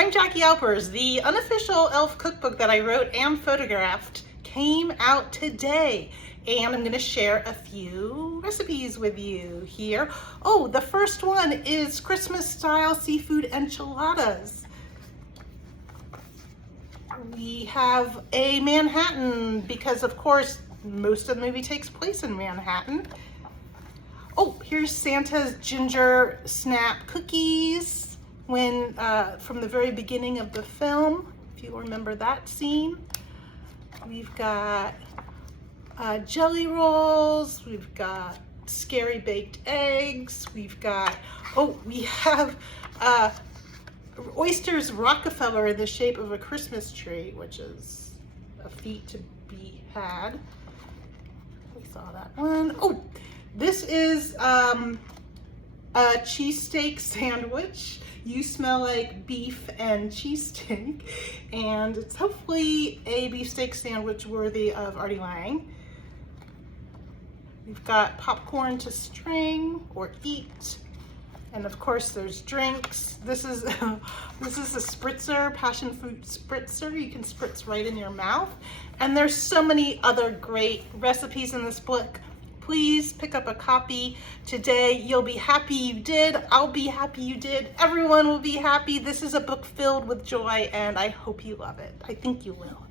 I'm Jackie Alpers. The Unofficial Elf Cookbook that I wrote and photographed came out today, and I'm going to share a few recipes with you here. Oh, the first one is Christmas-style seafood enchiladas. We have a Manhattan because, of course, most of the movie takes place in Manhattan. Oh, here's Santa's ginger snap cookies from the very beginning of the film, if you remember that scene. We've got jelly rolls, we've got scary baked eggs, we've got, we have oysters Rockefeller in the shape of a Christmas tree, which is a feat to be had. We saw that one. Oh, this is a cheesesteak sandwich. You smell like beef and cheesesteak, and it's hopefully a beefsteak sandwich worthy of Artie Lang. We've got popcorn to string or eat, and of course there's drinks. This is a spritzer, passion fruit spritzer. You can spritz right in your mouth, and there's so many other great recipes in this book. Please pick up a copy today. You'll be happy you did. I'll be happy you did. Everyone will be happy. This is a book filled with joy, and I hope you love it. I think you will.